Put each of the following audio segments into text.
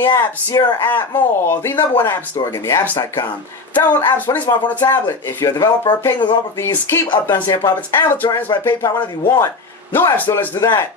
GiveMeApps, your app mall, the #1 app store, GiveMeApps.com. Download apps for any smartphone or tablet. If you're a developer, paying the developer fees, keep up to your profits, and returns by PayPal whenever you want. No app store, let's do that.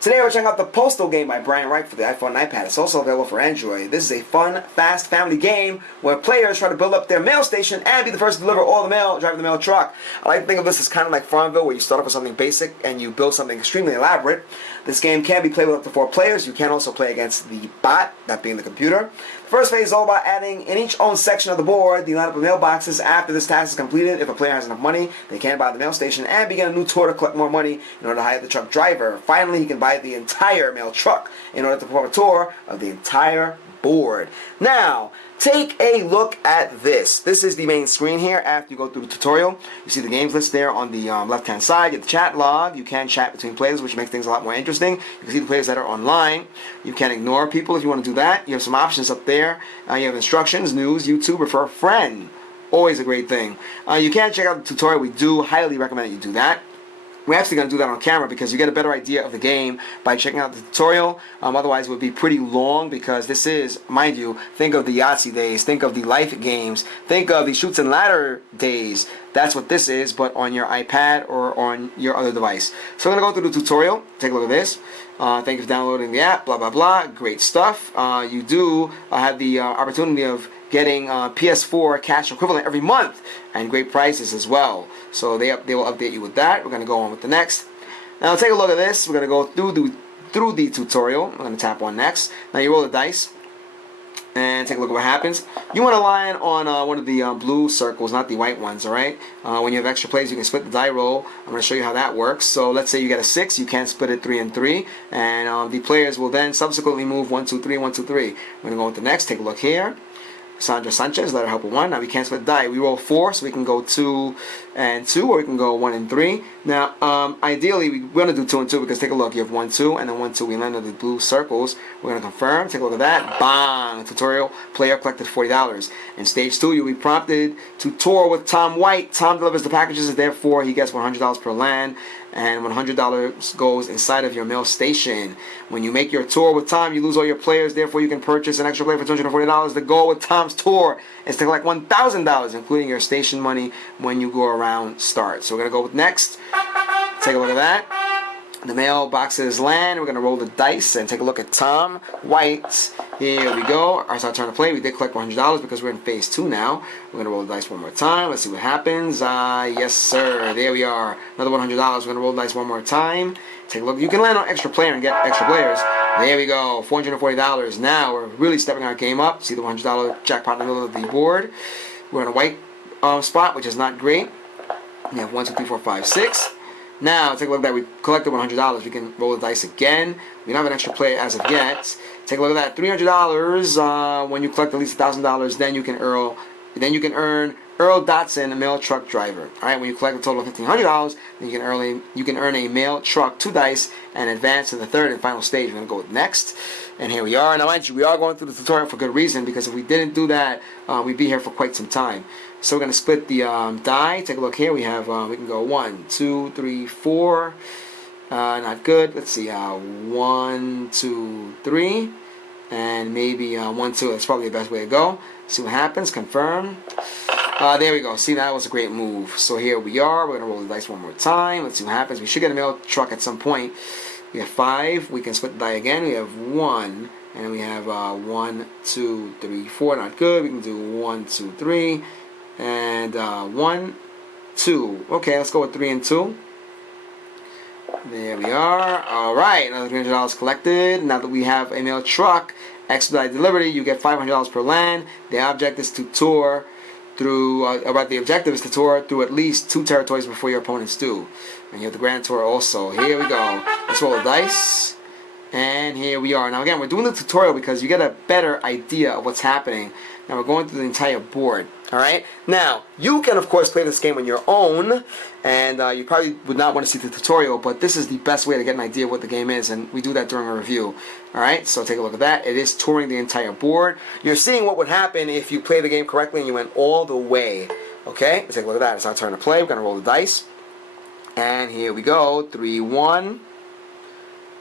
Today we're checking out the Postal Game by Brian Wright for the iPhone and iPad. It's also available for Android. This is a fun, fast family game where players try to build up their mail station and be the first to deliver all the mail, driving the mail truck. I like to think of this as kind of like Farmville, where you start off with something basic and you build something extremely elaborate. This game can be played with up to 4 players. You can also play against the bot, that being the computer. The first phase is all about adding in each own section of the board the lineup of mailboxes. After this task is completed, if a player has enough money, they can buy the mail station and begin a new tour to collect more money in order to hire the truck driver. Finally, he can buy the entire mail truck in order to perform a tour of the entire board. Now, take a look at this. This is the main screen here. After you go through the tutorial, you see the games list there on the left-hand side. You have the chat log. You can chat between players, which makes things a lot more interesting. You can see the players that are online. You can ignore people if you want to do that. You have some options up there. You have instructions, news, YouTube, refer a friend. Always a great thing. You can check out the tutorial. We do highly recommend that you do that. We're actually going to do that on camera because you get a better idea of the game by checking out the tutorial. Otherwise, it would be pretty long because this is, mind you, think of the Yahtzee days, think of the life games, think of the shoots and ladder days. That's what this is, but on your iPad or on your other device. So I'm going to go through the tutorial. Take a look at this. Thank you for downloading the app, blah, blah, blah. Great stuff. You do have the opportunity of getting PS4 cash equivalent every month and great prizes as well. So they will update you with that. We're going to go on with the next. Now take a look at this. We're going to go through the tutorial. I'm going to tap on next. Now you roll the dice and take a look at what happens. You want to line on one of the blue circles, not the white ones, alright? When you have extra plays, you can split the die roll. I'm going to show you how that works. So let's say you get a 6, you can split it 3 and 3, and the players will then subsequently move 1, 2, 3, 1, 2, 3. We're going to go with the next. Take a look here. Sandra Sanchez, let her help with 1. Now we can't split the die. We roll 4, so we can go 2 and 2, or we can go 1 and 3. Now, ideally, we want to do 2 and 2 because take a look. You have 1, 2, and then 1, 2. We land on the blue circles. We're going to confirm. Take a look at that. Bang! Tutorial. Player collected $40. In stage 2, you'll be prompted to tour with Tom White. Tom delivers the packages, and therefore he gets $100 per land, and $100 goes inside of your mail station. When you make your tour with Tom, you lose all your players, therefore you can purchase an extra player for $240. The goal with Tom's tour is to collect $1,000, including your station money when you go around start. So we're going to go with next. Take a look at that. The mailboxes land. We're going to roll the dice and take a look at Tom White. Here we go. It's our turn to play. We did collect $100 because we're in phase 2 now. We're going to roll the dice one more time. Let's see what happens. Yes, sir. There we are. Another $100. We're going to roll the dice one more time. Take a look. You can land on extra player and get extra players. There we go. $440. Now we're really stepping our game up. See the $100 jackpot in the middle of the board. We're in a white spot, which is not great. We have 1, 2, 3, 4, 5, 6. Now, take a look at that. We collected $100. We can roll the dice again. We don't have an extra play as of yet. Take a look at that. $300. When you collect at least $1,000, then you can earn Earl Dotson, a mail truck driver. All right. When you collect a total of $1,500, then you can earn a mail truck 2 dice and advance to the third and final stage. We're gonna go with next. And here we are. Now, mind you, we are going through the tutorial for good reason, because if we didn't do that, we'd be here for quite some time. So we're going to split the die. Take a look here. We have, we can go 1, 2, 3, 4. Not good. Let's see. 1, 2, 3. And maybe 1, 2. That's probably the best way to go. See what happens. Confirm. There we go. See, that was a great move. So here we are. We're going to roll the dice one more time. Let's see what happens. We should get a mail truck at some point. We have 5. We can split the die again. We have 1. And we have 1, 2, 3, 4. Not good. We can do 1, 2, 3. And 1, 2. Okay, let's go with 3 and 2. There we are. Alright, another $300 collected. Now that we have a mail truck, expedite delivery, you get $500 per land. The object is to tour through, the objective is to tour through at least 2 territories before your opponents do. And you have the grand tour also. Here we go. Let's roll the dice. And here we are. Now again, we're doing the tutorial because you get a better idea of what's happening. Now we're going through the entire board. Alright? Now, you can of course play this game on your own, and you probably would not want to see the tutorial, but this is the best way to get an idea of what the game is, and we do that during a review. Alright? So take a look at that. It is touring the entire board. You're seeing what would happen if you play the game correctly and you went all the way. Okay? Let's take a look at that. It's our turn to play. We're going to roll the dice. And here we go. 3, 1.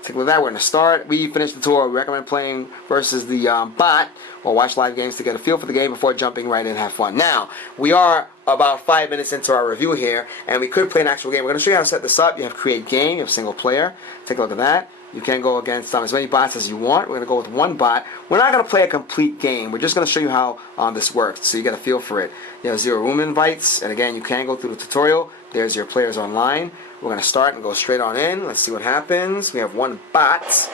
Take a look at that. We're going to start. We finished the tour. We recommend playing versus the bot or watch live games to get a feel for the game before jumping right in and have fun. Now, we are about 5 minutes into our review here, and we could play an actual game. We're going to show you how to set this up. You have create game. You have single player. Take a look at that. You can go against as many bots as you want. We're going to go with one bot. We're not going to play a complete game. We're just going to show you how this works, so you get a feel for it. You have 0 room invites, and again, you can go through the tutorial. There's your players online. We're going to start and go straight on in. Let's see what happens. We have one bot.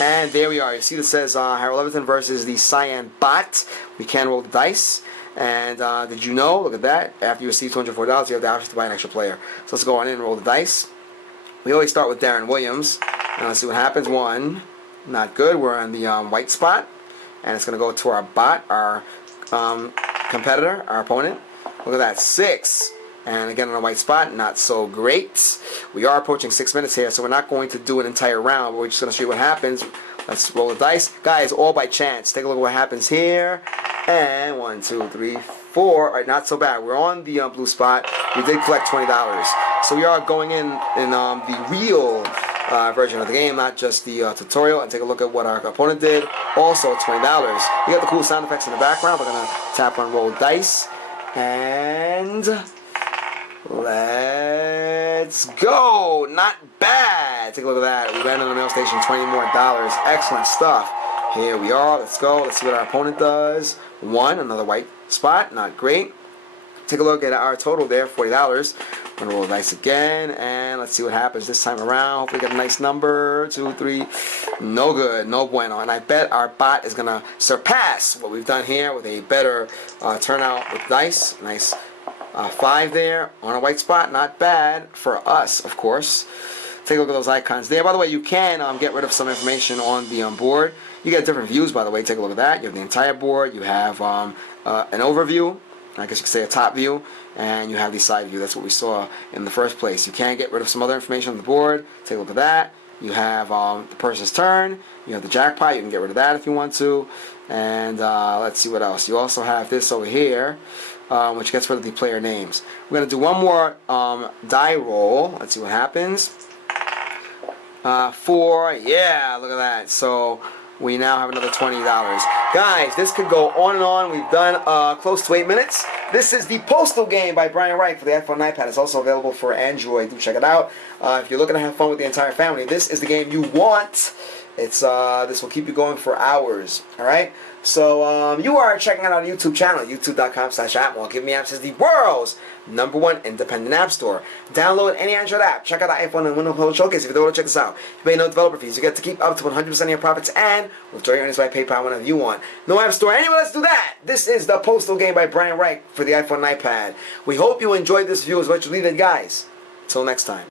And there we are. You see this says Harold Leviton versus the Cyan bot. We can roll the dice. And did you know, look at that, after you receive $204, you have the option to buy an extra player. So let's go on in and roll the dice. We always start with Darren Williams. And let's see what happens. 1, not good. We're on the white spot. And it's going to go to our bot, our competitor, our opponent. Look at that, 6. And again on a white spot, not so great. We are approaching 6 minutes here, so we're not going to do an entire round, but we're just going to show you what happens. Let's roll the dice. Guys, all by chance. Take a look at what happens here. And 1, 2, 3, 4. All right, not so bad. We're on the blue spot. We did collect $20. So we are going in the real version of the game, not just the tutorial, and take a look at what our opponent did. Also $20. We got the cool sound effects in the background. We're going to tap on roll dice. And let's go. Not bad. Take a look at that. We ran on the mail station, $20 more. Excellent stuff. Here we are. Let's go. Let's see what our opponent does. 1, another white spot. Not great. Take a look at our total there, $40. We're going to roll the dice again, and let's see what happens this time around. Hopefully get a nice number. 2, 3. No good. No bueno. And I bet our bot is going to surpass what we've done here with a better turnout with dice. Nice 5 there on a white spot. Not bad for us, of course. Take a look at those icons there. By the way, you can get rid of some information on the board. You get different views, by the way. Take a look at that. You have the entire board. You have an overview. I guess you could say a top view. And you have the side view. That's what we saw in the first place. You can get rid of some other information on the board. Take a look at that. You have the person's turn. You have the jackpot. You can get rid of that if you want to. And let's see what else. You also have this over here, which gets rid of the player names. We're going to do one more die roll. Let's see what happens. 4. Yeah, look at that. So we now have another $20. Guys, this could go on and on. We've done close to 8 minutes. This is the Postal Game by Brian Wright for the iPhone and iPad. It's also available for Android. Do check it out. If you're looking to have fun with the entire family, this is the game you want. It's this will keep you going for hours. Alright? So you are checking out our YouTube channel, youtube.com/appmall. GiveMeApps is the world's #1 independent app store. Download any Android app. Check out the iPhone and Windows Showcase if you don't want to check this out. You pay no developer fees. You get to keep up to 100% of your profits and withdraw your earnings by PayPal whenever you want. No app store. Anyway, let's do that. This is the Postal Game by Brian Wright for the iPhone and iPad. We hope you enjoyed this review as much as we did, guys. Until next time.